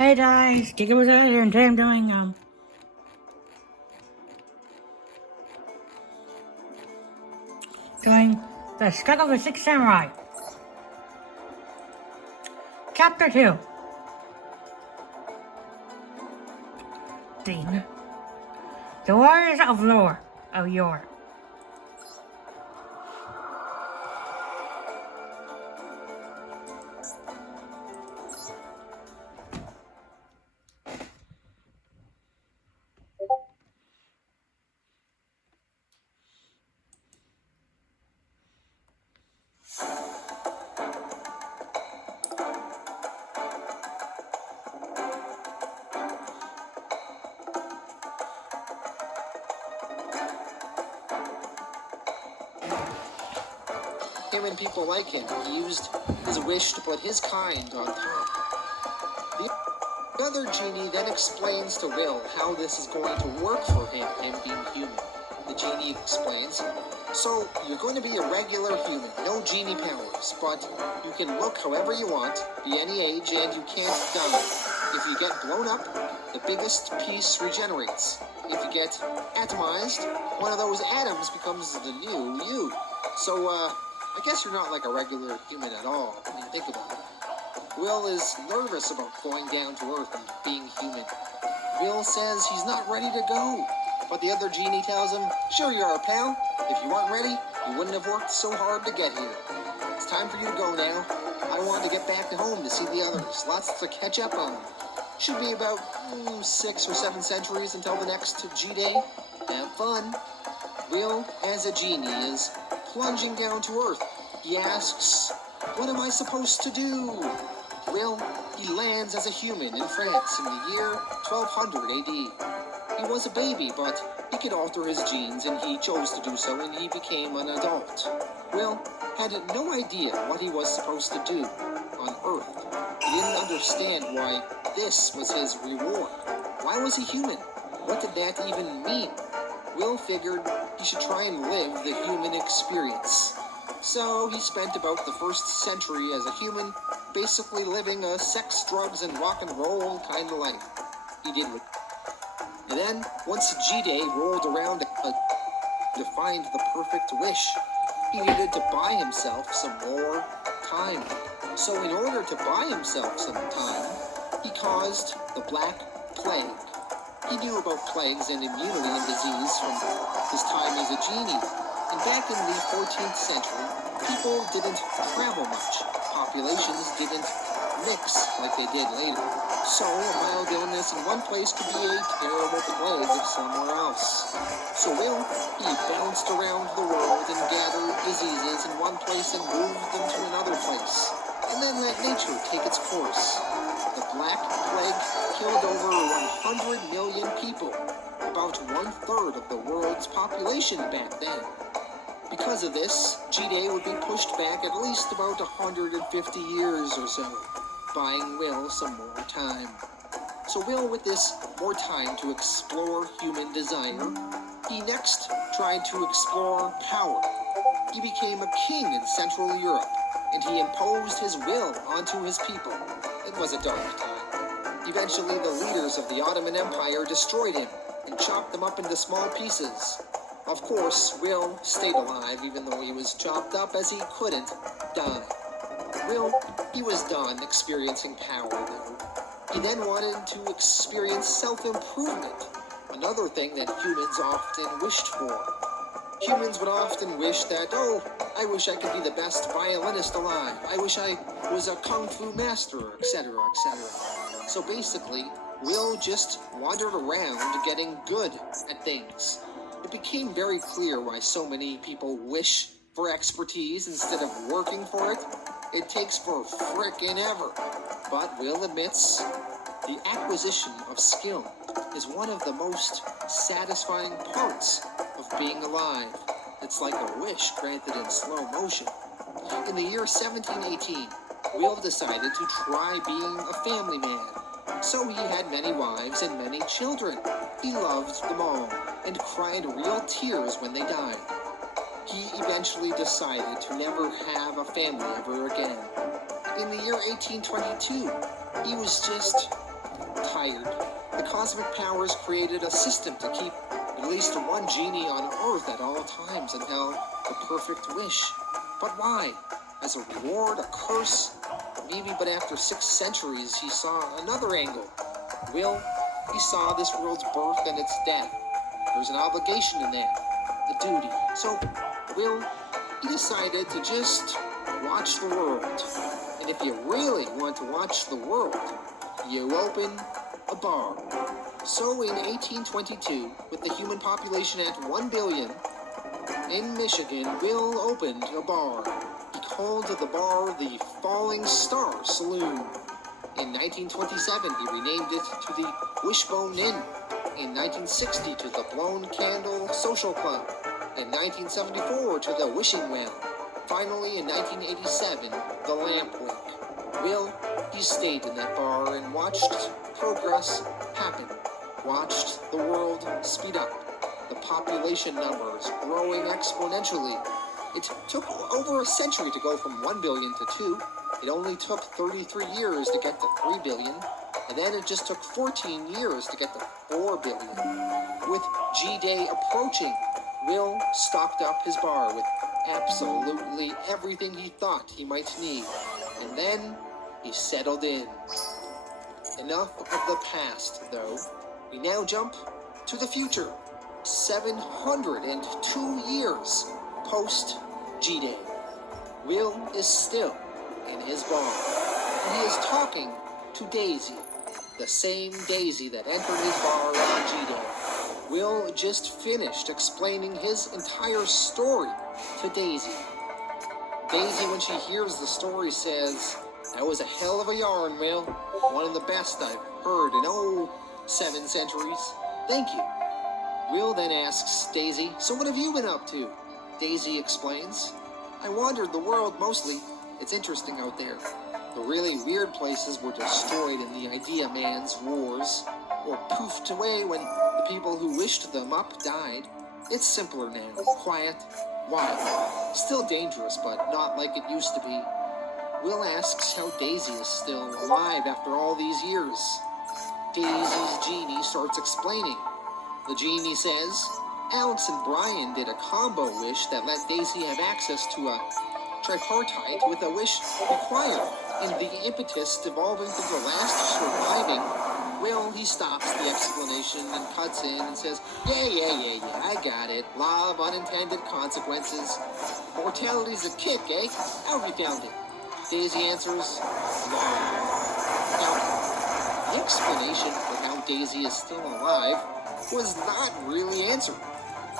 Hey guys, Giga was out here and today I'm doing the Struggle of the Six Samurai, Chapter 2. Dean. The Warriors of Yore. Him and people like him. He used his wish to put his kind on top. The other genie then explains to Will how this is going to work for him being human. The genie explains, so you're going to be a regular human, no genie powers, but you can look however you want, be any age, and you can't die. If you get blown up, the biggest piece regenerates. If you get atomized, one of those atoms becomes the new you. So, I guess you're not like a regular human at all, when you think about it. Will is nervous about going down to Earth and being human. Will says he's not ready to go, but the other genie tells him, sure you are, pal. If you weren't ready, you wouldn't have worked so hard to get here. It's time for you to go now. I want to get back to home to see the others. Lots to catch up on. Should be about 6 or 7 centuries until the next G-Day. Have fun. Will, as a genie, is plunging down to Earth. He asks, what am I supposed to do? Well, he lands as a human in France in the year 1200 AD. He was a baby, but he could alter his genes, and he chose to do so, and he became an adult. Will had no idea what he was supposed to do on Earth. He didn't understand why this was his reward. Why was he human? What did that even mean? Will figured he should try and live the human experience. So he spent about the first century as a human, basically living a sex, drugs, and rock and roll kind of life. He did it. And then, once G-Day rolled around to find the perfect wish, he needed to buy himself some more time. So in order to buy himself some time, he caused the Black Plague. He knew about plagues and immunity and disease from his time as a genie. And back in the 14th century, people didn't travel much. Populations didn't mix like they did later. So a mild illness in one place could be a terrible plague somewhere else. So Will, he bounced around the world and gathered diseases in one place and moved them to another place. And then let nature take its course. The Black Plague killed over 100 million people, about 1/3 of the world's population back then. Because of this, G-Day would be pushed back at least about 150 years or so, buying Will some more time. So Will, with this more time to explore human desire, he next tried to explore power. He became a king in Central Europe, and he imposed his will onto his people. It was a dark time. Eventually, the leaders of the Ottoman Empire destroyed him and chopped them up into small pieces. Of course, Will stayed alive even though he was chopped up, as he couldn't die. Will, he was done experiencing power though. He then wanted to experience self-improvement, another thing that humans often wished for. Humans would often wish that, oh, I wish I could be the best violinist alive. I wish I was a kung fu master, etc., etc. So basically, Will just wandered around getting good at things. It became very clear why so many people wish for expertise instead of working for it. It takes for frickin' ever. But Will admits the acquisition of skill is one of the most satisfying parts of being alive. It's like a wish granted in slow motion. In the year 1718, Will decided to try being a family man. So he had many wives and many children. He loved them all and cried real tears when they died. He eventually decided to never have a family ever again. In the year 1822, he was just Tired, the cosmic powers created a system to keep at least one genie on Earth at all times until the perfect wish. But why? As a reward, a curse? Maybe, but after 6 centuries, he saw another angle. Will, he saw this world's birth and its death. There's an obligation in that, a duty. So, Will, he decided to just watch the world. And if you really want to watch the world, you open a bar. So in 1822, with the human population at 1 billion, in Michigan, Will opened a bar. He called the bar the Falling Star Saloon. In 1927, he renamed it to the Wishbone Inn. In 1960, to the Blown Candle Social Club. In 1974, to the Wishing Well. Finally, in 1987, the Lampwick. Will, he stayed in that bar and watched progress happen. Watched the world speed up. The population numbers growing exponentially. It took over a century to go from 1 billion to 2. It only took 33 years to get to 3 billion. And then it just took 14 years to get to 4 billion. With G-Day approaching, Will stocked up his bar with absolutely everything he thought he might need. And then he settled in. Enough of the past, though. We now jump to the future. 702 years post G-Day. Will is still in his bar. And he is talking to Daisy. The same Daisy that entered his bar on G-Day. Will just finished explaining his entire story to Daisy. Daisy, when she hears the story, says, "That was a hell of a yarn, Will. One of the best I've heard in, 7 centuries. Thank you." Will then asks Daisy, "So what have you been up to?" Daisy explains, "I wandered the world mostly. It's interesting out there. The really weird places were destroyed in the Idea Man's wars, or poofed away when the people who wished them up died. It's simpler now, quiet, wild, still dangerous, but not like it used to be." Will asks how Daisy is still alive after all these years. Daisy's genie starts explaining. The genie says, Alex and Brian did a combo wish that let Daisy have access to a tripartite with a wish required, and the impetus devolving to the last surviving. Will, he stops the explanation and cuts in and says, Yeah, I got it. Law of unintended consequences. Mortality's a kick, eh? How have you found it? Daisy answers, No. Now, the explanation for how Daisy is still alive was not really answered.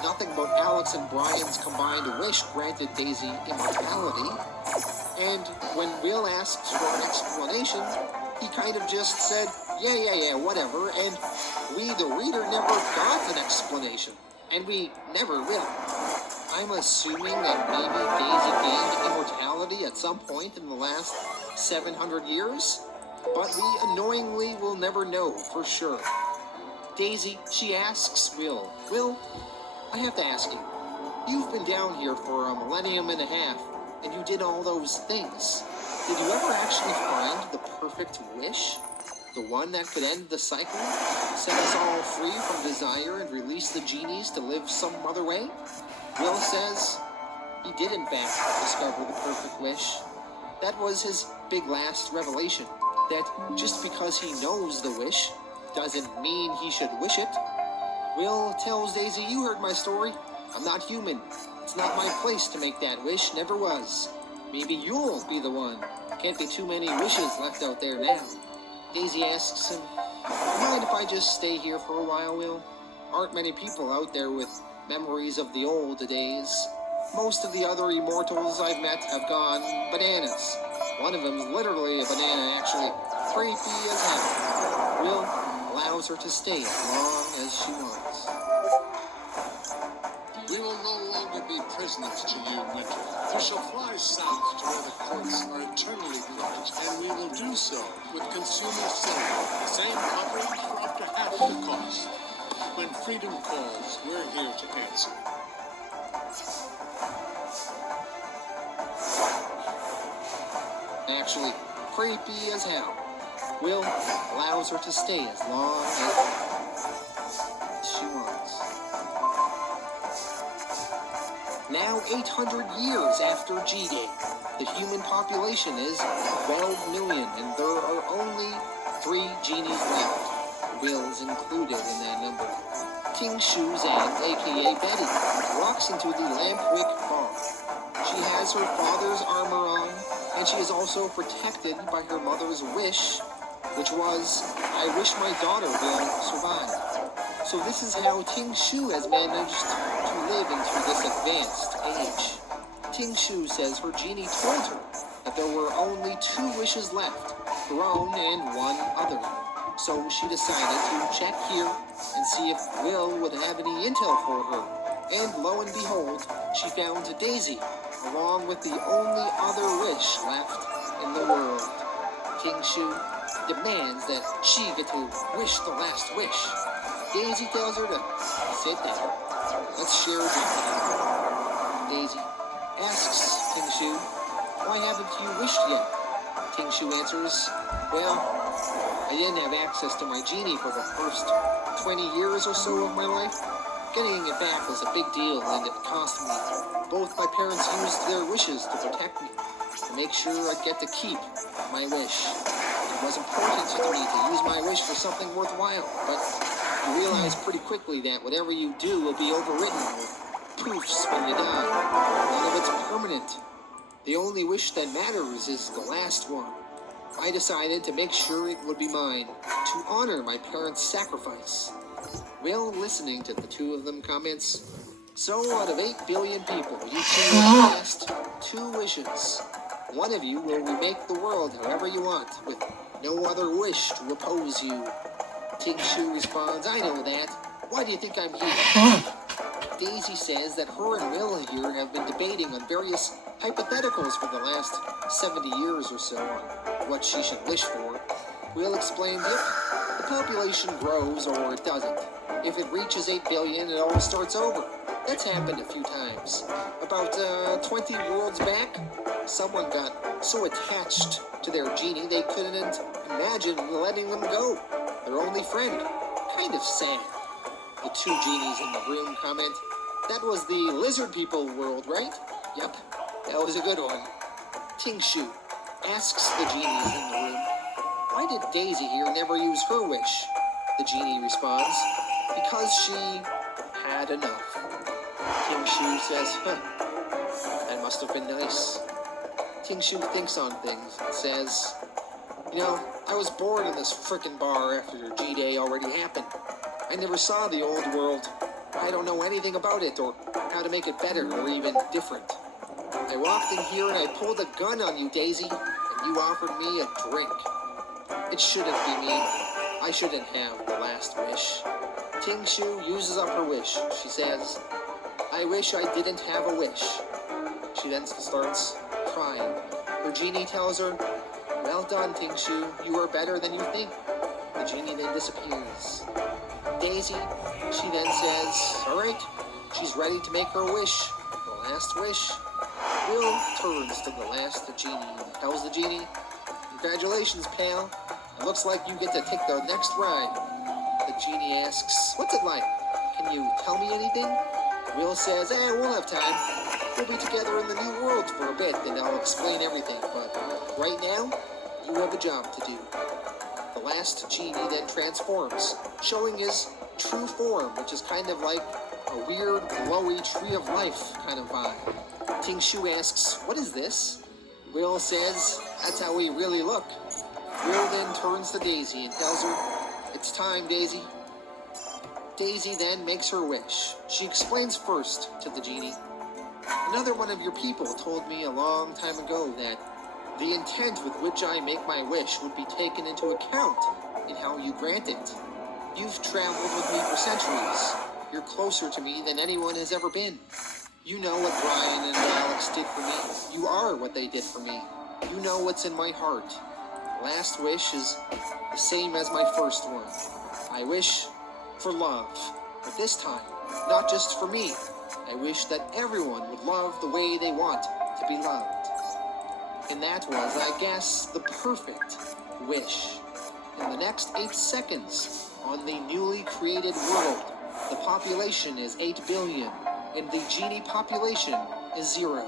Nothing but Alex and Brian's combined wish granted Daisy immortality. And when Will asked for an explanation, he kind of just said, yeah, whatever, and we, the reader, never got an explanation. And we never will. I'm assuming that maybe Daisy gained immortality at some point in the last 700 years, but we annoyingly will never know for sure. Daisy, she asks Will, I have to ask you, you've been down here for a millennium and a half, and you did all those things. Did you ever actually find the perfect wish? The one that could end the cycle? Set us all free from desire and release the genies to live some other way? Will says he did in fact discover the perfect wish. That was his big last revelation, that just because he knows the wish doesn't mean he should wish it. Will tells Daisy, you heard my story. I'm not human. It's not my place to make that wish, never was. Maybe you'll be the one. Can't be too many wishes left out there now. Daisy asks him, mind if I just stay here for a while, Will? Aren't many people out there with memories of the old days. Most of the other immortals I've met have gone bananas. One of them's literally a banana, actually. Creepy as hell. Will allows her to stay as long as she wants. We will no longer be prisoners to you, Winter. We shall fly south to where the courts are eternally closed, and we will do so with consumer silver, the same coverage for up to half the cost. When freedom calls, we're here to answer. Actually, creepy as hell. Will allows her to stay as long as she wants. Now 800 years after G-Day, the human population is 12 million, and there are only 3 genies left. Will's included in that number. King Shu's aunt, aka Betty, walks into the Lampwick bar. She has her father's armor on, and she is also protected by her mother's wish, which was, I wish my daughter will survive. So this is how Ting Shu has managed to live into this advanced age. Ting Shu says her genie told her that there were only 2 wishes left, her own and one other. So she decided to check here and see if Will would have any intel for her. And lo and behold, she found Daisy, along with the only other wish left in the world. King Shu demands that she get to wish the last wish. Daisy tells her to sit down. Let's share a drink. Daisy asks King Shu, why haven't you wished yet? King Shu answers, well, I didn't have access to my genie for the first 20 years or so of my life. Getting it back was a big deal, and it cost me. Both my parents used their wishes to protect me, to make sure I'd get to keep my wish. It was important to me to use my wish for something worthwhile, but you realize pretty quickly that whatever you do will be overwritten with proofs when you die. None of it's permanent. The only wish that matters is the last one. I decided to make sure it would be mine, to honor my parents' sacrifice. Will, listening to the 2 of them, comments, so out of 8 billion people, you 2 have asked 2 wishes. One of you will remake the world however you want, with no other wish to oppose you. King Shu responds, I know that. Why do you think I'm here? Daisy says that her and Will here have been debating on various hypotheticals for the last 70 years or so on what she should wish for. Will explains if the population grows or it doesn't. If it reaches 8 billion, it all starts over. That's happened a few times. About 20 worlds back, someone got so attached to their genie they couldn't imagine letting them go. Their only friend. Kind of sad. The 2 genies in the room comment, that was the lizard people world, right? Yep, that was a good one. Ting Shu asks the genies in the room, why did Daisy here never use her wish? The genie responds, because she had enough. Ting Shu says, that must have been nice. Ting Shu thinks on things and says, you know, I was bored in this frickin' bar after G-Day already happened. I never saw the old world. I don't know anything about it or how to make it better or even different. I walked in here and I pulled a gun on you, Daisy, and you offered me a drink. It shouldn't be me. I shouldn't have the last wish. Ting Shu uses up her wish. She says, I wish I didn't have a wish. She then starts crying. Her genie tells her, well done, Ting Shu. You are better than you think. The genie then disappears. Daisy, she then says, alright, she's ready to make her wish. The last wish. Will turns to the last genie and tells the genie, congratulations, pal. It looks like you get to take the next ride. The genie asks, what's it like? Can you tell me anything? Will says, we'll have time. We'll be together in the new world for a bit, and I'll explain everything. But right now, you have a job to do. The last genie then transforms, showing his true form, which is kind of like a weird, glowy tree of life kind of vibe. Ting Shu asks, what is this? Will says, that's how we really look. Will then turns to Daisy and tells her, it's time, Daisy. Daisy then makes her wish. She explains first to the genie, another one of your people told me a long time ago that the intent with which I make my wish would be taken into account in how you grant it. You've traveled with me for centuries. You're closer to me than anyone has ever been. You know what Brian and Alex did for me. You are what they did for me. You know what's in my heart. Last wish is the same as my first one. I wish for love. But this time, not just for me. I wish that everyone would love the way they want to be loved. And that was, I guess, the perfect wish. next 8 seconds on the newly created world, the population is 8 billion, and the genie population is 0.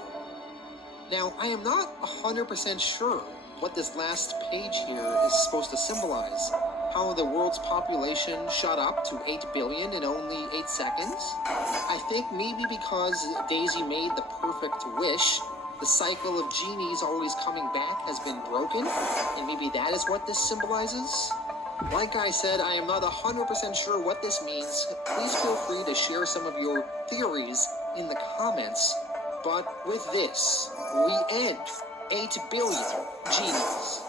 Now, I am not 100% sure what this last page here is supposed to symbolize. How the world's population shot up to 8 billion in only 8 seconds? I think maybe because Daisy made the perfect wish, the cycle of genies always coming back has been broken, and maybe that is what this symbolizes? Like I said, I am not 100% sure what this means. Please feel free to share some of your theories in the comments. But with this, we end 8 billion genies.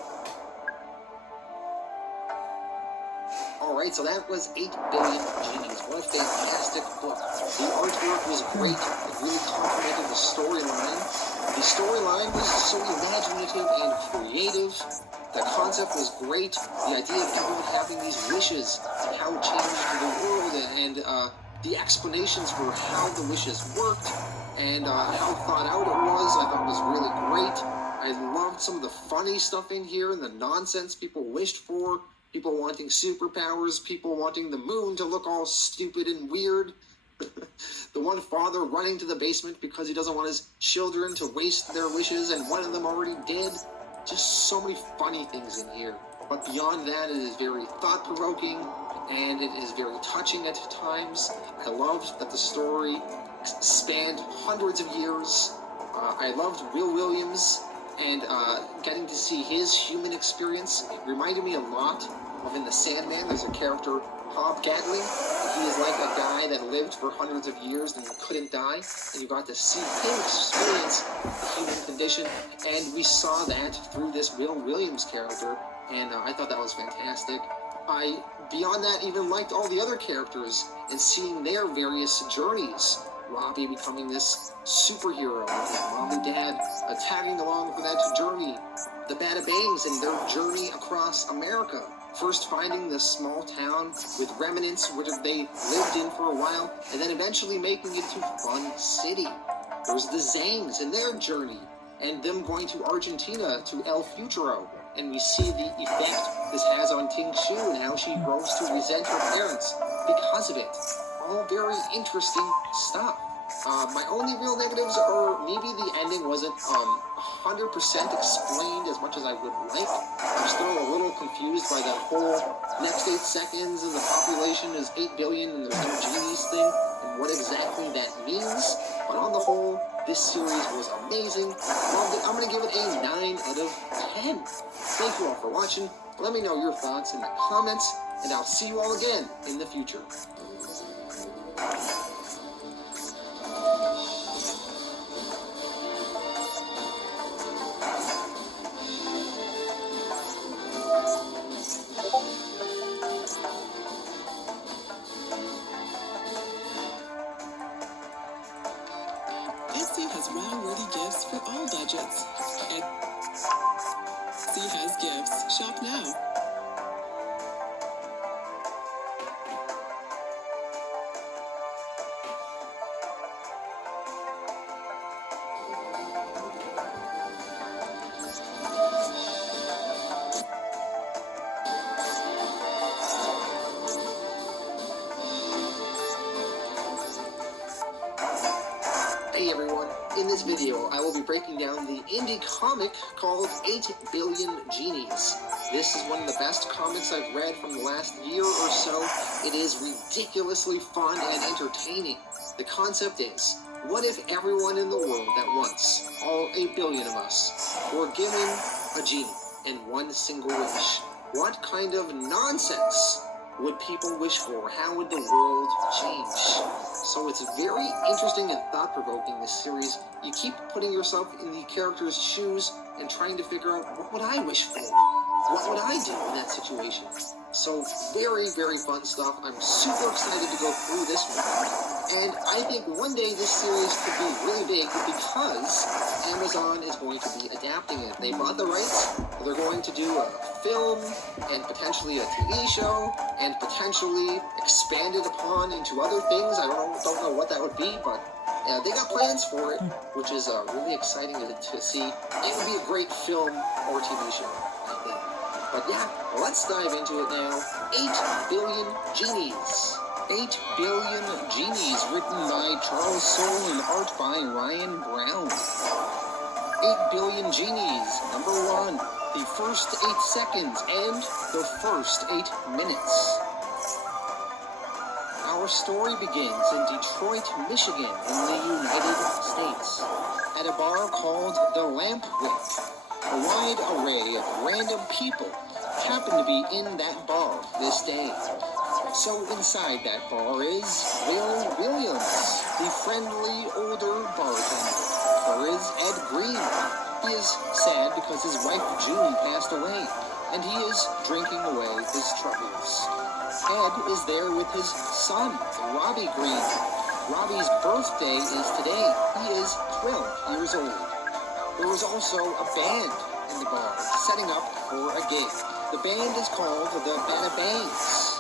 Alright, so that was 8 billion genies. What a fantastic book. The artwork was great. It really complemented the storyline. The storyline was so imaginative and creative. The concept was great. The idea of everyone having these wishes and how it changed the world and the explanations for how the wishes worked and how thought out it was, I thought was really great. I loved some of the funny stuff in here and the nonsense people wished for. People wanting superpowers, people wanting the moon to look all stupid and weird. The one father running to the basement because he doesn't want his children to waste their wishes, and one of them already did. Just so many funny things in here. But beyond that, it is very thought-provoking, and it is very touching at times. I loved that the story spanned hundreds of years. I loved Will Williams, and getting to see his human experience. It reminded me a lot of in The Sandman. There's a character, Hob Gatling. He is like a guy that lived for hundreds of years and couldn't die, and you got to see him experience the human condition, and we saw that through this Will Williams character, and I thought that was fantastic. I, beyond that, even liked all the other characters and seeing their various journeys. Robbie becoming this superhero, mom and dad tagging along for that journey, the Bada Bangs and their journey across America. First finding this small town with remnants which they lived in for a while, and then eventually making it to Fun City. There's the Zangs and their journey, and them going to Argentina to El Futuro, and we see the effect this has on Ting Shu and how she grows to resent her parents because of it. All very interesting stuff. My only real negatives are maybe the ending wasn't 100% explained as much as I would like. I'm still a little confused by that whole next 8 seconds and the population is 8 billion and there's no genies thing and what exactly that means. But on the whole, this series was amazing. Loved it. I'm going to give it a 9 out of 10. Thank you all for watching. Let me know your thoughts in the comments, and I'll see you all again in the future. Etsy has wow-worthy gifts for all budgets. Etsy has gifts. Shop now. Hey everyone, in this video I will be breaking down the indie comic called 8 Billion Genies. This is one of the best comics I've read from the last year or so. It is ridiculously fun and entertaining. The concept is, what if everyone in the world at once, all 8 billion of us, were given a genie and one single wish? What kind of nonsense would people wish for? How would the world change? So it's very interesting and thought-provoking, this series. You keep putting yourself in the character's shoes and trying to figure out, what would I wish for? What would I do in that situation? So very, very fun stuff. I'm super excited to go through this one. And I think one day this series could be really big because Amazon is going to be adapting it. They bought the rights. They're going to do a film and potentially a TV show and potentially expand it upon into other things. I don't know what that would be, but they got plans for it, which is really exciting to see. It would be a great film or TV show, I think. But yeah, let's dive into it now. 8 billion genies. 8 billion genies, written by Charles Soule and art by Ryan Brown. 8 billion genies. Number 1, the first 8 seconds and the first 8 minutes. Our story begins in Detroit, Michigan, in the United States, at a bar called the Lamp Wick. A wide array of random people happen to be in that bar this day. So inside that bar is Will Williams, the friendly older bartender. Or is Ed Green. He is sad because his wife June passed away, and he is drinking away his troubles. Ed is there with his son, Robbie Green. Robbie's birthday is today. He is 12 years old. There was also a band in the bar setting up for a gig. The band is called the Bada Bangs.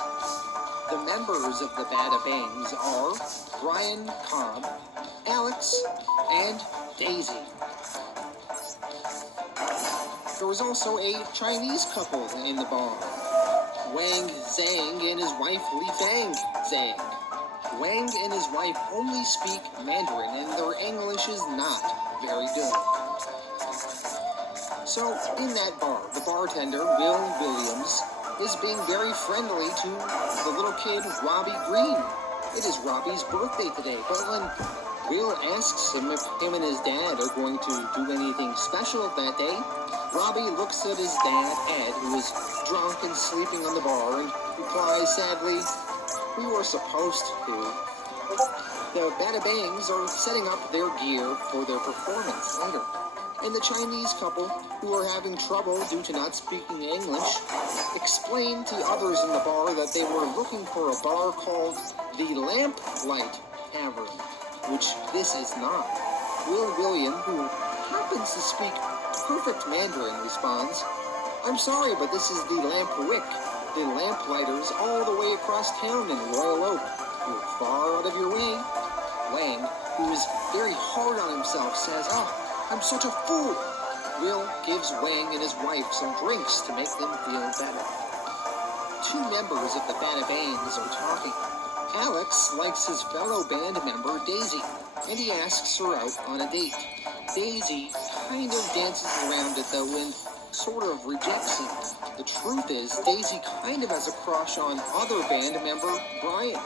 The members of the Bada Bangs are Brian Cobb, Alex, and Daisy. There was also a Chinese couple in the bar, Wang Zhang and his wife Li Fang Zhang. Wang and his wife only speak Mandarin, and their English is not very good. So, in that bar, the bartender, Will Williams, is being very friendly to the little kid, Robbie Green. It is Robbie's birthday today, but when Will asks him if him and his dad are going to do anything special that day, Robbie looks at his dad, Ed, who is drunk and sleeping on the bar, and replies sadly, "We were supposed to." The Bada Bangs are setting up their gear for their performance later. And the Chinese couple, who are having trouble due to not speaking English, explained to others in the bar that they were looking for a bar called the Lamplight Tavern, which this is not. Will William, who happens to speak perfect Mandarin, responds, "I'm sorry, but this is the Lamp Wick, the Lamplighters all the way across town in Royal Oak. You're far out of your way." Wang, who is very hard on himself, says, "Oh, I'm such a fool." Will gives Wang and his wife some drinks to make them feel better. 2 members of the Bada Bangs are talking. Alex likes his fellow band member, Daisy, and he asks her out on a date. Daisy kind of dances around it, though, and sort of rejects him. The truth is, Daisy kind of has a crush on other band member, Brian.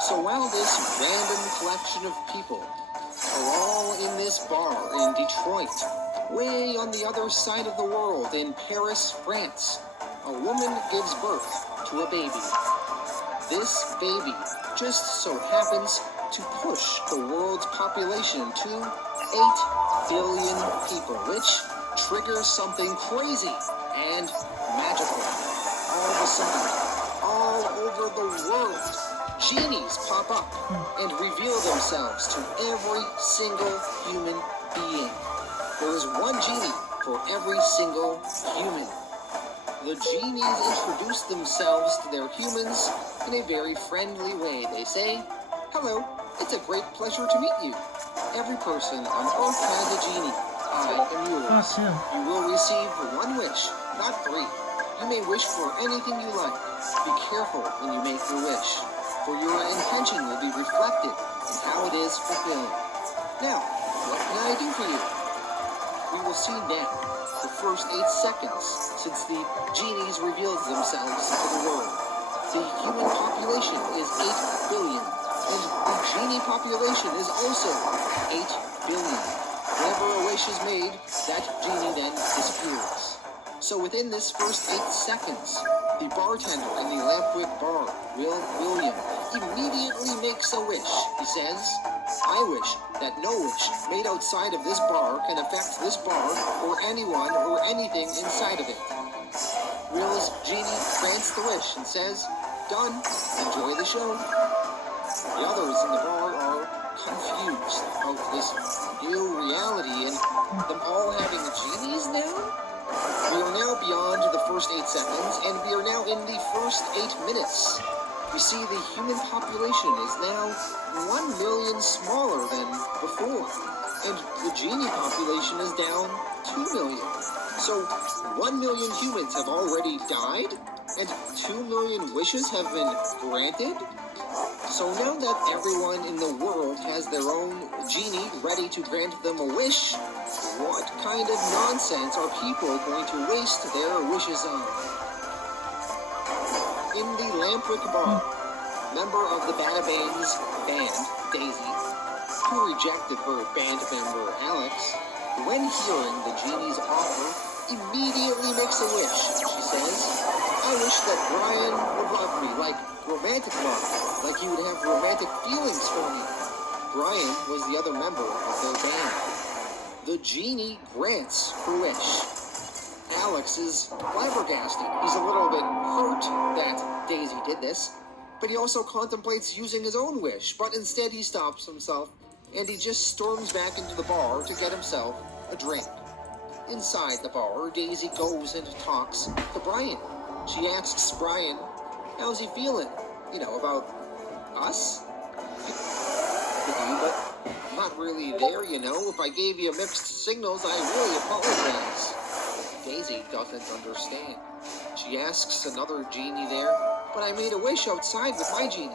So while this random collection of people are all in this bar in Detroit, way on the other side of the world in Paris, France, a woman gives birth to a baby. This baby just so happens to push the world's population to 8 billion people, which triggers something crazy and magical. All of a sudden, all over the world, genies pop up and reveal themselves to every single human being. There is one genie for every single human. The genies introduce themselves to their humans in a very friendly way. They say, "Hello, it's a great pleasure to meet you. Every person on Earth has a genie. I am yours. You will receive 1 wish, not 3. You may wish for anything you like. Be careful when you make your wish, for your intention will be reflected in how it is fulfilled. Now, what can I do for you?" We will see now the first 8 seconds since the genies revealed themselves to the world. The human population is 8 billion, and the genie population is also 8 billion. Whenever a wish is made, that genie then disappears. So within this first 8 seconds, the bartender in the Lampwick bar, Will William, immediately makes a wish. He says, "I wish that no wish made outside of this bar can affect this bar or anyone or anything inside of it." Will's genie grants the wish and says, "Done. Enjoy the show." The others in the bar are confused about this new reality and them all having genies now. We are now beyond the first 8 seconds, and we are now in the first 8 minutes. We see the human population is now 1 million smaller than before, and the genie population is down 2 million. So 1 million humans have already died, and 2 million wishes have been granted? So now that everyone in the world has their own genie ready to grant them a wish, what kind of nonsense are people going to waste their wishes on? In the Lamprick Bar, member of the Bada Bangs band, Daisy, who rejected her band member Alex, when hearing the genie's offer, immediately makes a wish. She says, "I wish that Brian would love me like romantic love, like he would have romantic feelings for me." Brian was the other member of their band. The genie grants her wish. Alex is flabbergasted. He's a little bit hurt that Daisy did this, but he also contemplates using his own wish, but instead he stops himself and he just storms back into the bar to get himself a drink. Inside the bar, Daisy goes and talks to Brian. She asks Brian, how's he feeling? About us? But not really there, If I gave you mixed signals, I really apologize. Daisy doesn't understand. She asks another genie there, but I made a wish outside with my genie.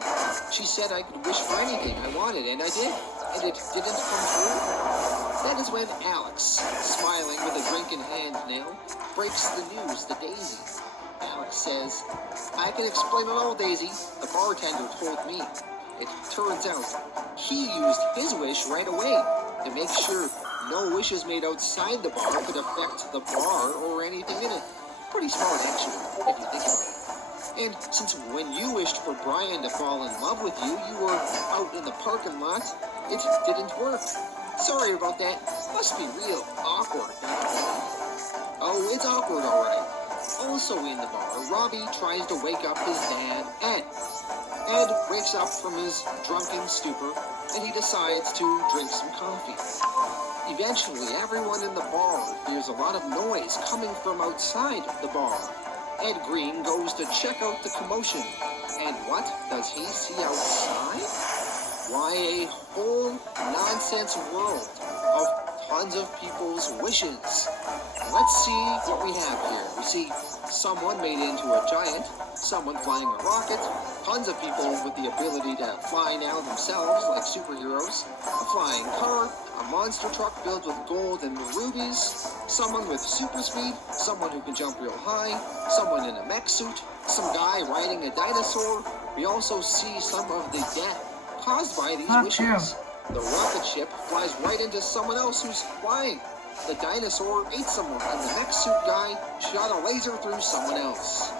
She said I could wish for anything I wanted, and I did. And it didn't come true. That is when Alex, smiling with a drink in hand now, breaks the news to Daisy. Alex says, I can explain it all, Daisy. The bartender told me. It turns out he used his wish right away to make sure no wishes made outside the bar could affect the bar or anything in it. Pretty smart, actually, if you think about it. And since when you wished for Brian to fall in love with you, you were out in the parking lot, it didn't work. Sorry about that. Must be real awkward. Oh, it's awkward, all right. Also in the bar, Robbie tries to wake up his dad, Ed. Ed wakes up from his drunken stupor, and he decides to drink some coffee. Eventually, everyone in the bar hears a lot of noise coming from outside the bar. Ed Green goes to check out the commotion. And what does he see outside? Why, a whole nonsense world of tons of people's wishes. Let's see what we have here. We see someone made into a giant, someone flying a rocket, tons of people with the ability to fly now themselves like superheroes, a flying car, a monster truck filled with gold and rubies, someone with super speed, someone who can jump real high, someone in a mech suit, some guy riding a dinosaur. We also see some of the death caused by these wishes. The rocket ship flies right into someone else who's flying. The dinosaur ate someone, and the mech suit guy shot a laser through someone else.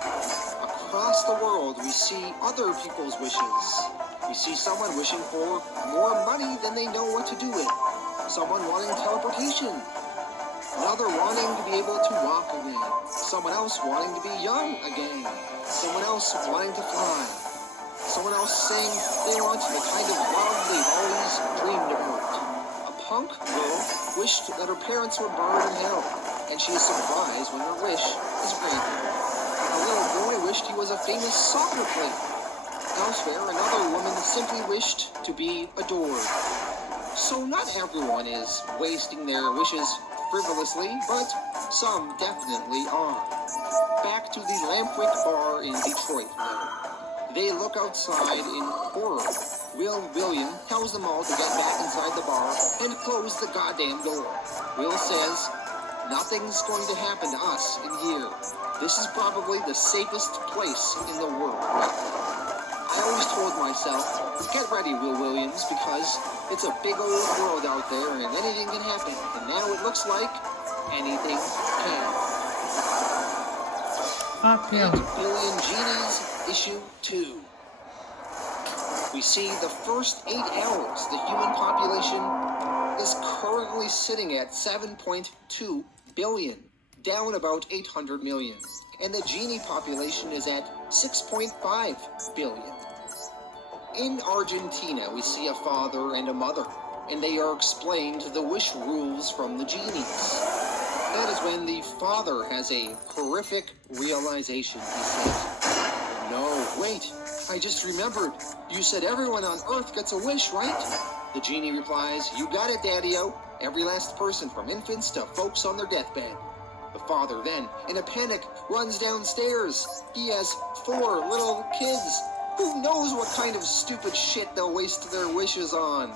Across the world, we see other people's wishes. We see someone wishing for more money than they know what to do with. Someone wanting teleportation. Another wanting to be able to walk again. Someone else wanting to be young again. Someone else wanting to fly. Someone else saying they want the kind of love they've always dreamed about. A punk girl wished that her parents were burned in hell, and she is surprised when her wish is granted. A little boy wished he was a famous soccer player. Elsewhere, another woman simply wished to be adored. So not everyone is wasting their wishes frivolously, but some definitely are. Back to the Lamprick Bar in Detroit now. They look outside in horror. William tells them all to get back inside the bar and close the goddamn door. Will says, nothing's going to happen to us in here. This is probably the safest place in the world. I always told myself, get ready, Will Williams, because it's a big old world out there and anything can happen. And now it looks like anything can. 8 Billion Genies, Issue 2. We see the first 8 hours, the human population is currently sitting at 7.2 billion, down about 800 million. And the genie population is at 6.5 billion. In Argentina, we see a father and a mother, and they are explained the wish rules from the genies. That is when the father has a horrific realization. He says, no, wait, I just remembered. You said everyone on Earth gets a wish, right? The genie replies, you got it, Daddy-o. Every last person from infants to folks on their deathbed. The father then, in a panic, runs downstairs. He has 4 little kids. Who knows what kind of stupid shit they'll waste their wishes on?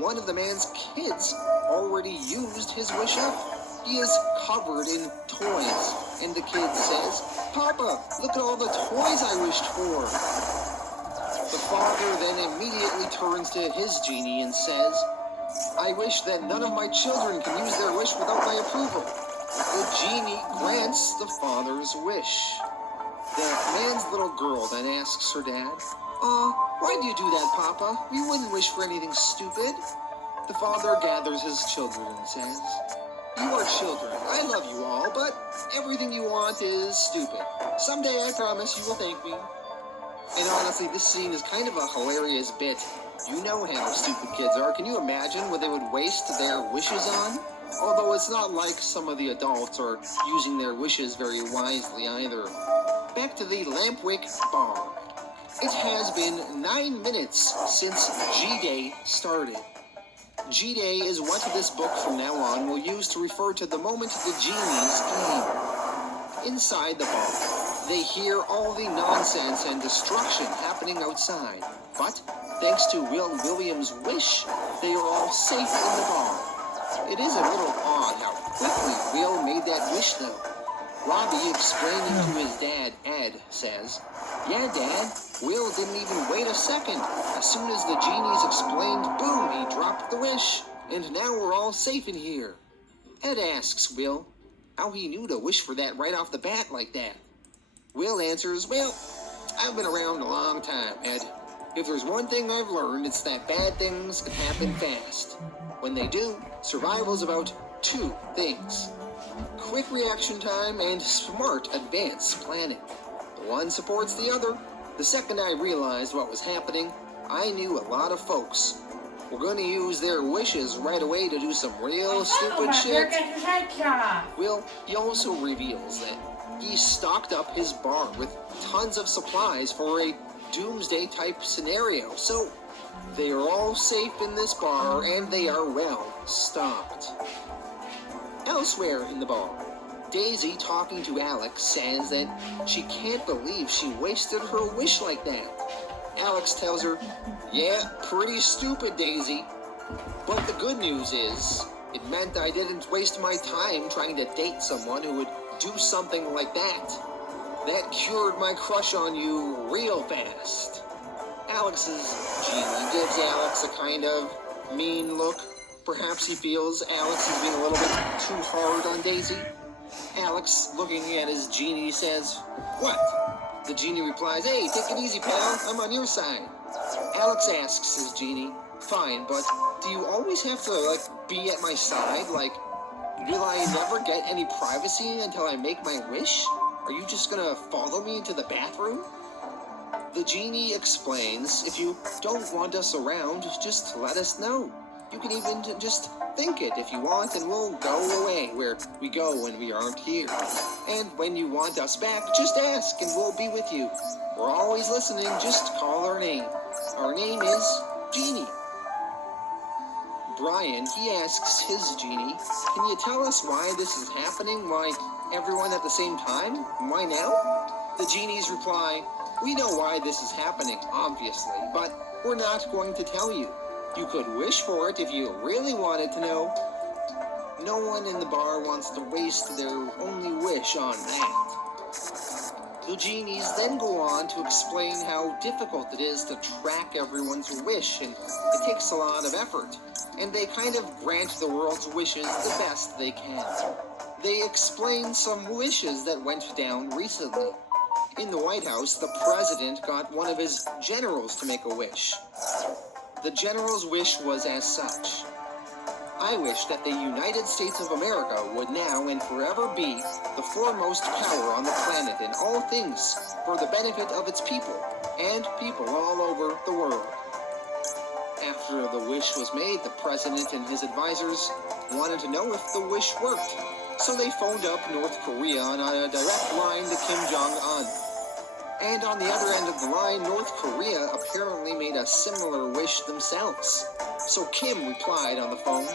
One of the man's kids already used his wish up. He is covered in toys, and the kid says, "Papa, look at all the toys I wished for." The father then immediately turns to his genie and says, "I wish that none of my children can use their wish without my approval." The genie grants the father's wish. The man's little girl then asks her dad, "Why do you do that, Papa? We wouldn't wish for anything stupid." The father gathers his children and says, "You are children. I love you all, but everything you want is stupid. Someday I promise you will thank me." And honestly, this scene is kind of a hilarious bit. You know how stupid kids are. Can you imagine what they would waste their wishes on? Although it's not like some of the adults are using their wishes very wisely either. Back to the Lampwick Bar. It has been 9 minutes since G-Day started. G-Day is what this book from now on will use to refer to the moment the genies came. Inside the bar, they hear all the nonsense and destruction happening outside. But, thanks to Will Williams' wish, they are all safe in the bar. It is a little odd how quickly Will made that wish, though. Robbie, explaining to his dad, Ed, says, "Yeah, Dad, Will didn't even wait a second. As soon as the genies explained, boom, he dropped the wish. And now we're all safe in here." Ed asks Will how he knew to wish for that right off the bat like that. Will answers, "Well, I've been around a long time, Ed. If there's one thing I've learned, it's that bad things can happen fast. When they do, survival's about 2 things. Quick reaction time and smart advanced planning. One supports the other. The second I realized what was happening, I knew a lot of folks were going to use their wishes right away to do some real stupid shit." Gets his head shot off. Will, he also reveals that he stocked up his bar with tons of supplies for a doomsday type scenario. So they are all safe in this bar and they are well stocked. Elsewhere in the bar, Daisy, talking to Alex, says that she can't believe she wasted her wish like that. Alex tells her, "Yeah, pretty stupid, Daisy. But the good news is, it meant I didn't waste my time trying to date someone who would do something like that. That cured my crush on you real fast." Alex's genie gives Alex a kind of mean look. Perhaps he feels Alex is being a little bit too hard on Daisy. Alex, looking at his genie, says, "What?" The genie replies, "Hey, take it easy, pal. I'm on your side." Alex asks his genie, "Fine, but do you always have to, be at my side? Will I never get any privacy until I make my wish? Are you just gonna follow me into the bathroom?" The genie explains, "If you don't want us around, just let us know. You can even just think it if you want, and we'll go away where we go when we aren't here. And when you want us back, just ask and we'll be with you. We're always listening, just call our name. Our name is Genie." Brian, he asks his genie, "Can you tell us why this is happening? Why everyone at the same time? Why now?" The genies reply, "We know why this is happening, obviously, but we're not going to tell you. You could wish for it if you really wanted to know." No one in the bar wants to waste their only wish on that. The genies then go on to explain how difficult it is to track everyone's wish, and it takes a lot of effort. And they kind of grant the world's wishes the best they can. They explain some wishes that went down recently. In the White House, the president got one of his generals to make a wish. The general's wish was as such: "I wish that the United States of America would now and forever be the foremost power on the planet in all things for the benefit of its people and people all over the world." After the wish was made, the president and his advisors wanted to know if the wish worked. So they phoned up North Korea on a direct line to Kim Jong-un. And on the other end of the line, North Korea apparently made a similar wish themselves. So Kim replied on the phone,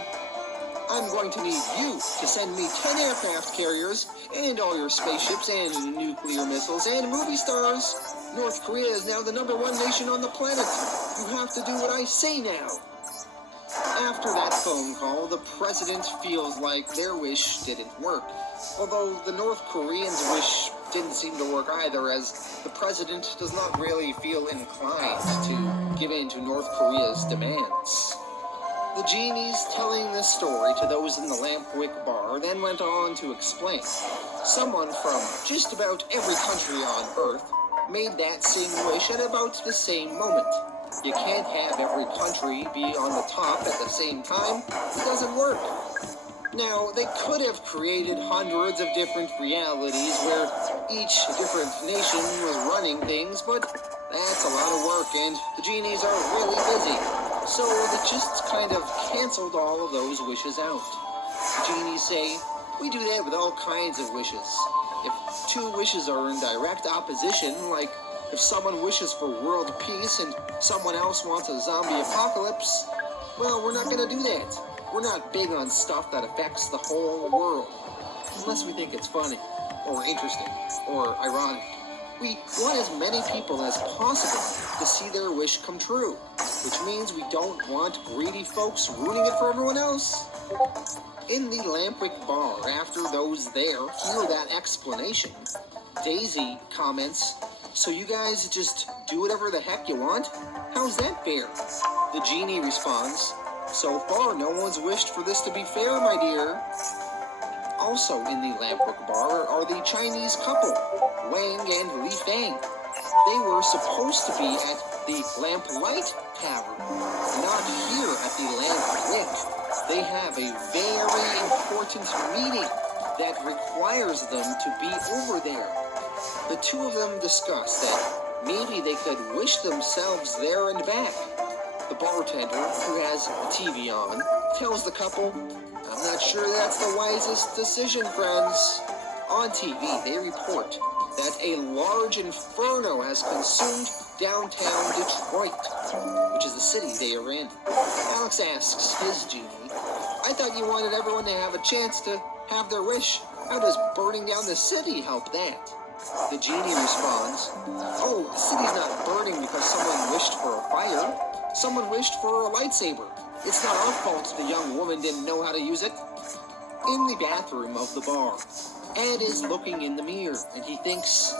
I'm going to need you to send me 10 aircraft carriers and all your spaceships and nuclear missiles and movie stars. North Korea is now the #1 nation on the planet. You have to do what I say now. After that phone call, the president feels like their wish didn't work. Although the North Koreans' wish didn't seem to work either, as the president does not really feel inclined to give in to North Korea's demands. The genies telling this story to those in the Lampwick bar then went on to explain. Someone from just about every country on Earth made that same wish at about the same moment. You can't have every country be on the top at the same time. It doesn't work. Now, they could have created hundreds of different realities where each different nation was running things, but that's a lot of work, and the genies are really busy. So they just kind of canceled all of those wishes out. The genies say, we do that with all kinds of wishes. If two wishes are in direct opposition, like if someone wishes for world peace and someone else wants a zombie apocalypse, well, we're not going to do that. We're not big on stuff that affects the whole world, unless we think it's funny, or interesting, or ironic. We want as many people as possible to see their wish come true, which means we don't want greedy folks ruining it for everyone else. In the Lampwick bar, after those there hear that explanation, Daisy comments, so you guys just do whatever the heck you want? How's that fair? The genie responds, so far no one's wished for this to be fair, my dear. Also in the Lampwick bar are the Chinese couple, Wang and Li Fang. They were supposed to be at the Lamplight Tavern, not here at the Lampwick. They have a very important meeting that requires them to be over there. The two of them discuss that maybe they could wish themselves there and back. The bartender, who has a TV on, tells the couple, I'm not sure that's the wisest decision, friends. On TV, they report that a large inferno has consumed downtown Detroit, which is the city they are in. Alex asks his genie, I thought you wanted everyone to have a chance to have their wish. How does burning down the city help that? The genie responds, oh, the city's not burning because someone wished for a fire. Someone wished for a lightsaber. It's not our fault the young woman didn't know how to use it. In the bathroom of the bar, Ed is looking in the mirror, and he thinks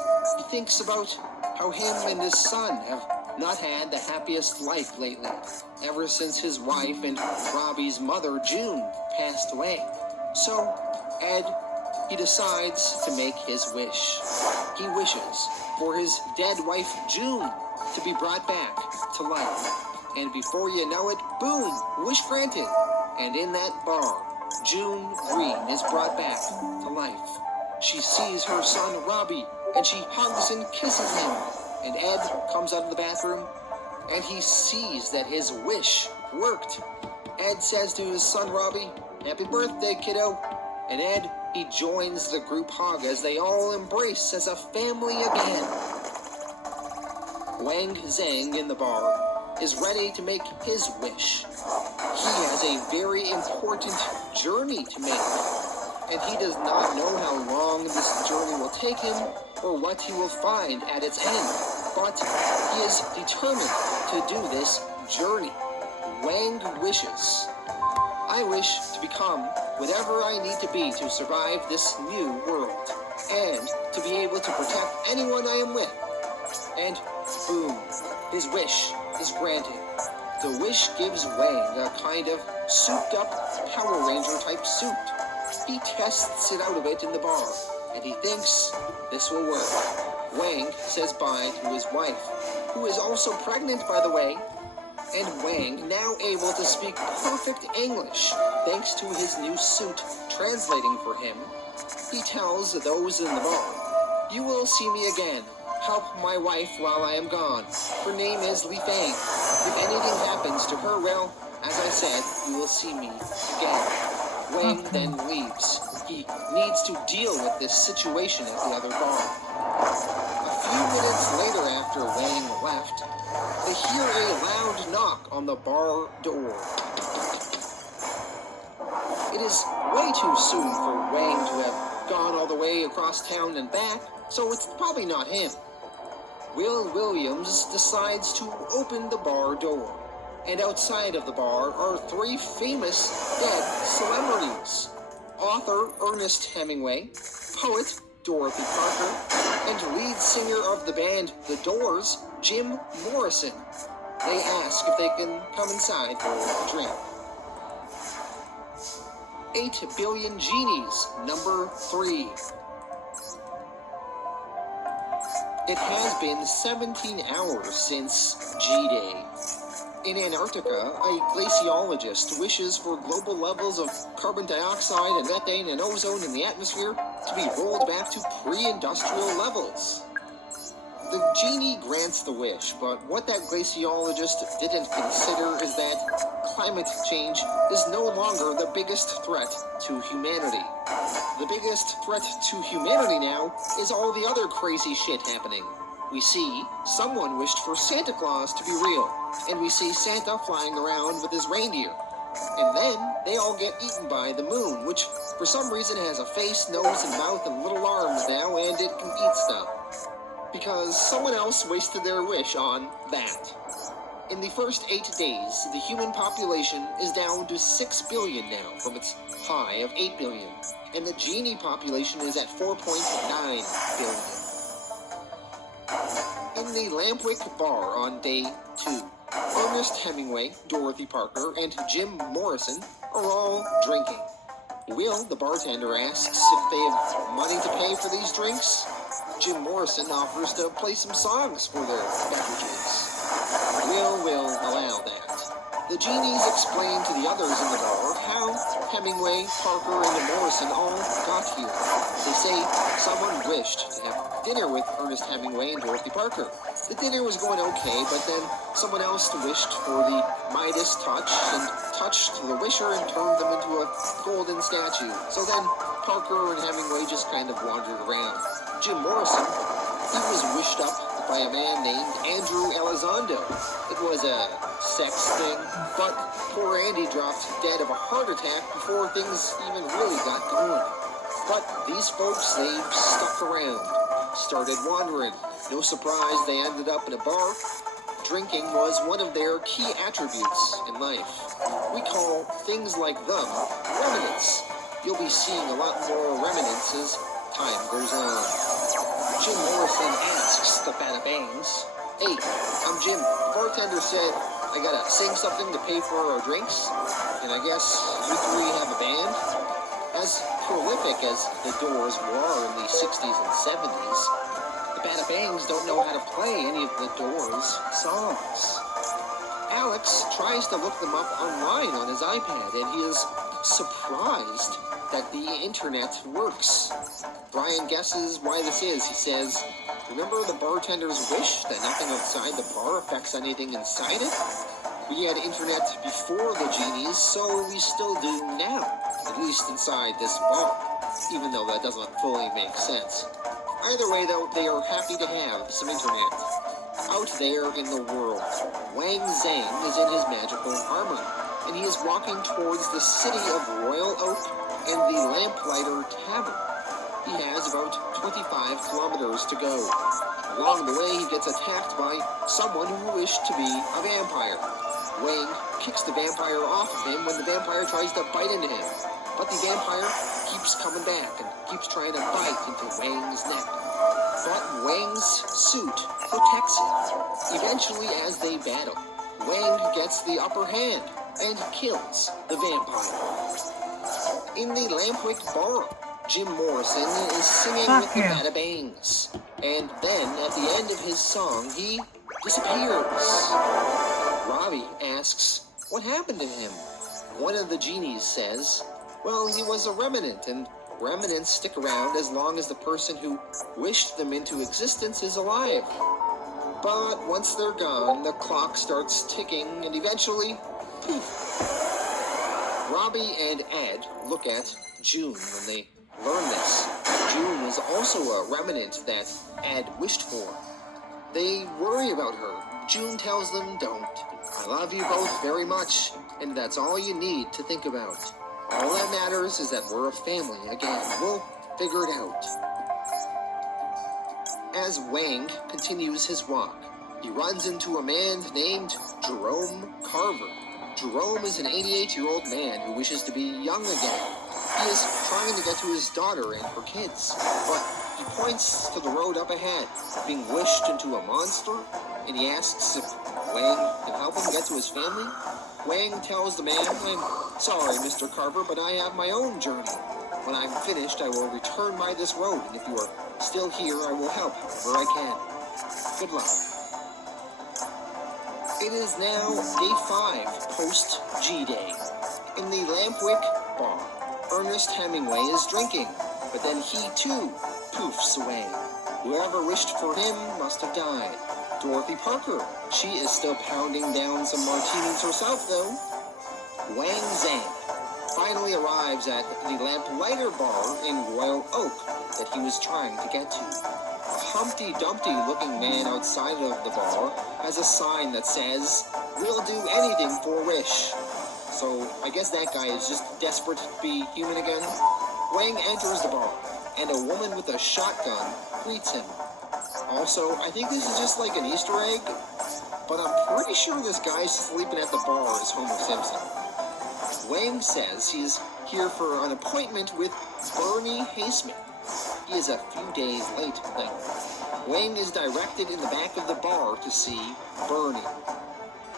about how him and his son have not had the happiest life lately, ever since his wife and Robbie's mother, June, passed away. So, Ed, he decides to make his wish. He wishes for his dead wife, June, to be brought back to life. And before you know it, boom, wish granted. And in that bar, June Green is brought back to life. She sees her son Robbie, and she hugs and kisses him. And Ed comes out of the bathroom, and he sees that his wish worked. Ed says to his son Robbie, happy birthday, kiddo. And Ed, he joins the group hug as they all embrace as a family again. Wang Zhang in the bar is ready to make his wish. He has a very important journey to make, and he does not know how long this journey will take him or what he will find at its end, but he is determined to do this journey. Wang wishes, I wish to become whatever I need to be to survive this new world, and to be able to protect anyone I am with. And boom, his wish is granted. The wish gives Wang a kind of souped-up Power Ranger-type suit. He tests it out a bit in the bar, and he thinks this will work. Wang says bye to his wife, who is also pregnant, by the way, and Wang, now able to speak perfect English, thanks to his new suit translating for him, he tells those in the bar, you will see me again. Help my wife while I am gone. Her name is Li Fang. If anything happens to her, well, as I said, you will see me again. Wang then leaves. He needs to deal with this situation at the other bar. A few minutes later after Wang left, they hear a loud knock on the bar door. It It is way too soon for Wang to have gone all the way across town and back, so it's probably not him. Will Williams decides to open the bar door, and outside of the bar are three famous dead celebrities: author Ernest Hemingway, poet Dorothy Parker, and lead singer of the band The Doors, Jim Morrison. They ask if they can come inside for a drink. 8 Billion Genies, number 3. It has been 17 hours since G-Day. In Antarctica, a glaciologist wishes for global levels of carbon dioxide and methane and ozone in the atmosphere to be rolled back to pre-industrial levels. The genie grants the wish, but what that glaciologist didn't consider is that climate change is no longer the biggest threat to humanity. The biggest threat to humanity now is all the other crazy shit happening. We see someone wished for Santa Claus to be real, and we see Santa flying around with his reindeer. And then they all get eaten by the moon, which for some reason has a face, nose, and mouth and little arms now, and it can eat stuff. Because someone else wasted their wish on that. In the first 8 days, the human population is down to 6 billion now from its high of 8 billion, and the genie population is at 4.9 billion. In the Lampwick Bar on day 2, Ernest Hemingway, Dorothy Parker, and Jim Morrison are all drinking. Will, the bartender, asks if they have money to pay for these drinks. Jim Morrison offers to play some songs for their beverages. Will allow that. The genies explain to the others in the bar how Hemingway, Parker, and Morrison all got here. They say someone wished to have dinner with Ernest Hemingway and Dorothy Parker. The dinner was going okay, but then someone else wished for the Midas touch and touched the wisher and turned them into a golden statue. So then Parker and Hemingway just kind of wandered around. Jim Morrison, he was wished up by a man named Andrew Elizondo. It was a sex thing, but poor Andy dropped dead of a heart attack before things even really got going. But these folks, they stuck around, started wandering. No surprise they ended up in a bar. Drinking was one of their key attributes in life. We call things like them remnants. You'll be seeing a lot more remnants as time goes on. Jim Morrison asks the Bada Bangs, "Hey, I'm Jim. The bartender said I gotta sing something to pay for our drinks, and I guess you three have a band?" As prolific as the Doors were in the 60s and 70s, the Bada Bangs don't know how to play any of the Doors songs. Alex tries to look them up online on his iPad, and he is surprised that the internet works. Brian guesses why this is. He says, "Remember the bartender's wish that nothing outside the bar affects anything inside it? We had internet before the genies, so we still do now, at least inside this bar," even though that doesn't fully make sense. Either way, though, they are happy to have some internet. Out there in the world, Wang Zhang is in his magical armor, and he is walking towards the city of Royal Oak and the Lamplighter Tavern. He has about 25 kilometers to go. Along the way, he gets attacked by someone who wished to be a vampire. Wang kicks the vampire off of him when the vampire tries to bite into him. But the vampire keeps coming back and keeps trying to bite into Wang's neck. But Wang's suit protects him. Eventually, as they battle, Wang gets the upper hand and kills the vampire. In the Lampwick Bar, Jim Morrison is singing with the Bada Bangs. And then, at the end of his song, he disappears. Robbie asks, what happened to him? One of the genies says, well, he was a remnant, and remnants stick around as long as the person who wished them into existence is alive. But once they're gone, the clock starts ticking, and eventually, poof. Robbie and Ed look at June when they learn this. June is also a remnant that Ed wished for. They worry about her. June tells them, don't. I love you both very much, and that's all you need to think about. All that matters is that we're a family again. We'll figure it out. As Wang continues his walk, he runs into a man named Jerome Carver. Jerome is an 88-year-old man who wishes to be young again. He is trying to get to his daughter and her kids, but he points to the road up ahead, being wished into a monster, and he asks if Wang can help him get to his family. Wang tells the man, "I'm sorry, Mr. Carver, but I have my own journey. When I'm finished, I will return by this road, and if you are still here, I will help however I can. Good luck." It is now day 5 post G-Day. In the Lampwick bar, Ernest Hemingway is drinking, but then he too poofs away. Whoever wished for him must have died. Dorothy Parker, she is still pounding down some martinis herself though. Wang Zhang finally arrives at the Lamplighter bar in Royal Oak that he was trying to get to. A Humpty Dumpty looking man outside of the bar has a sign that says, "We'll do anything for a wish." So I guess that guy is just desperate to be human again. Wang enters the bar, and a woman with a shotgun greets him. Also, I think this is just like an Easter egg, but I'm pretty sure this guy sleeping at the bar is Homer Simpson. Wang says he is here for an appointment with Bernie Haseman. He is a few days late, though. Wang is directed in the back of the bar to see Bernie.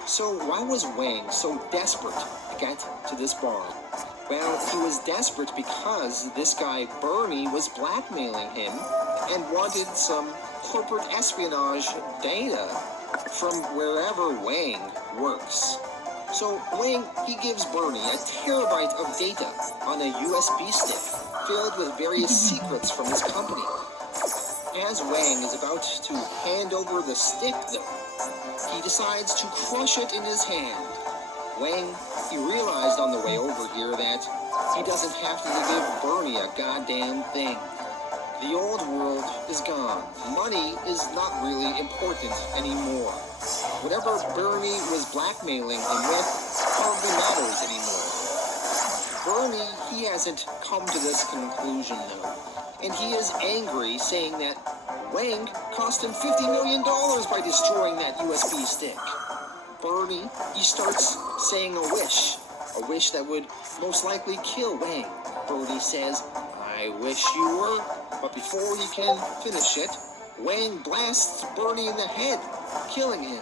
So why was Wang so desperate to get to this bar? Well, he was desperate because this guy Bernie was blackmailing him and wanted some corporate espionage data from wherever Wang works. So Wang, he gives Bernie a terabyte of data on a USB stick filled with various secrets from his company. As Wang is about to hand over the stick, though, he decides to crush it in his hand. Wang, he realized on the way over here that he doesn't have to give Bernie a goddamn thing. The old world is gone. Money is not really important anymore. Whatever Bernie was blackmailing him with hardly matters anymore. Bernie, he hasn't come to this conclusion though, and he is angry, saying that Wang cost him $50 million by destroying that USB stick. Bernie, he starts saying a wish that would most likely kill Wang. Bernie says, "I wish you were," but before he can finish it, Wang blasts Bernie in the head, killing him.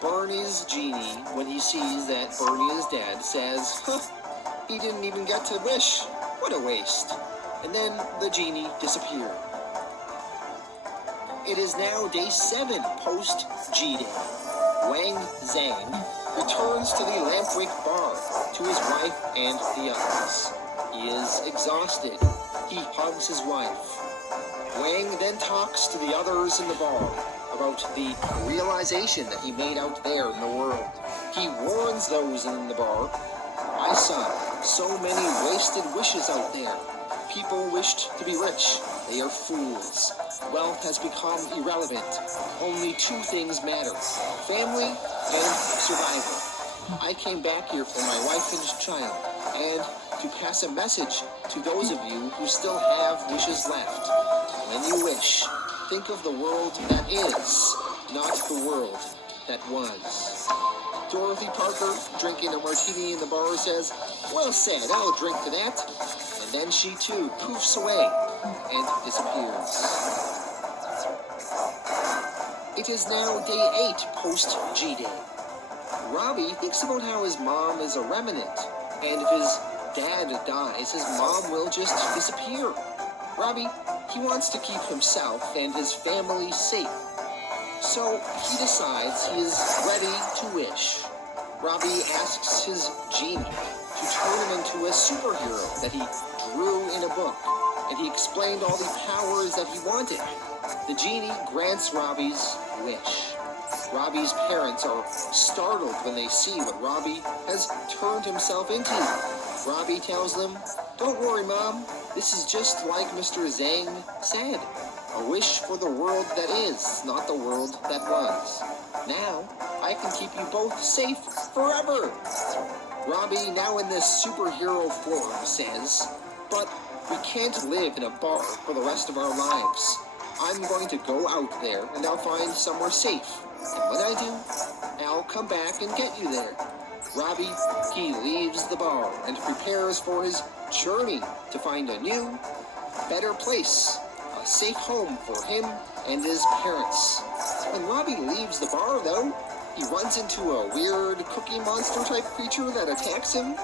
Bernie's genie, when he sees that Bernie is dead, says, "Huh, he didn't even get to wish. What a waste." And then the genie disappeared. It is now day 7 post G-Day. Wang Zhang returns to the Lampwick bar to his wife and the others. He is exhausted. He hugs his wife. Wang then talks to the others in the bar about the realization that he made out there in the world. He warns those in the bar, "I saw so many wasted wishes out there. People wished to be rich. They are fools. Wealth has become irrelevant. Only 2 things matter: family and survival. I came back here for my wife and child, and to pass a message to those of you who still have wishes left. When you wish, think of the world that is, not the world that was." Dorothy Parker, drinking a martini in the bar, says, "Well said, I'll drink to that." And then she too poofs away and disappears. It is now day 8 post G-Day. Robbie thinks about how his mom is a remnant, and if his dad dies, his mom will just disappear. Robbie, he wants to keep himself and his family safe. So he decides he is ready to wish. Robbie asks his genie to turn him into a superhero that he drew in a book, and he explained all the powers that he wanted. The genie grants Robbie's wish. Robbie's parents are startled when they see what Robbie has turned himself into. Robbie tells them, "Don't worry, Mom. This is just like Mr. Zhang said. A wish for the world that is, not the world that was. Now, I can keep you both safe forever." Robbie, now in this superhero form, says, "But we can't live in a bar for the rest of our lives. I'm going to go out there and I'll find somewhere safe. And when I do, I'll come back and get you there." Robbie, he leaves the bar and prepares for his journey to find a new, better place, a safe home for him and his parents. When Robbie leaves the bar, though, he runs into a weird cookie monster type creature that attacks him,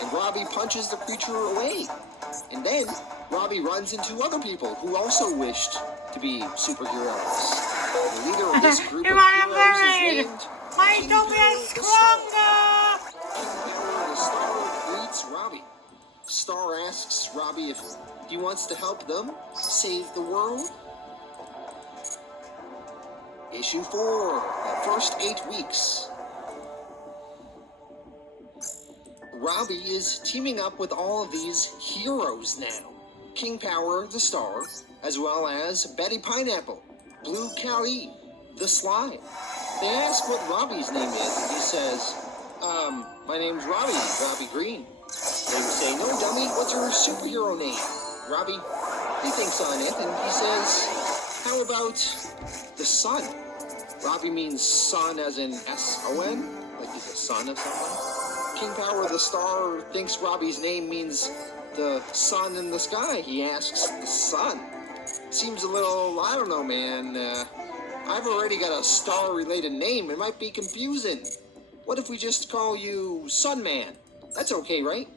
and Robbie punches the creature away. And then Robbie runs into other people who also wished to be superheroes. The leader of this group of You want heroes is married? named My King Toby Power is the Star. stronger! King Power the Star greets Robbie. Star asks Robbie if he wants to help them save the world. Issue 4, the first 8 weeks. Robbie is teaming up with all of these heroes now. King Power, the Star, as well as Betty Pineapple, Blue Cali, the Slime. They ask what Robbie's name is, and he says, my name's Robbie Green. They say, "No, dummy, what's your superhero name?" Robbie, he thinks on it, and he says, "How about the Sun?" Robbie means son as in S-O-N, like he's a son of someone. King Power the Star thinks Robbie's name means the sun in the sky. He asks, "The sun?" Seems a little, I don't know, man. I've already got a star-related name. It might be confusing. What if we just call you Sunman? That's okay, right?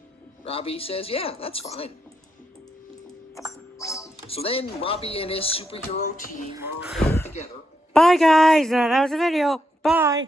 Robbie says, "Yeah, that's fine." So then Robbie and his superhero team are together. Bye, guys. That was the video. Bye.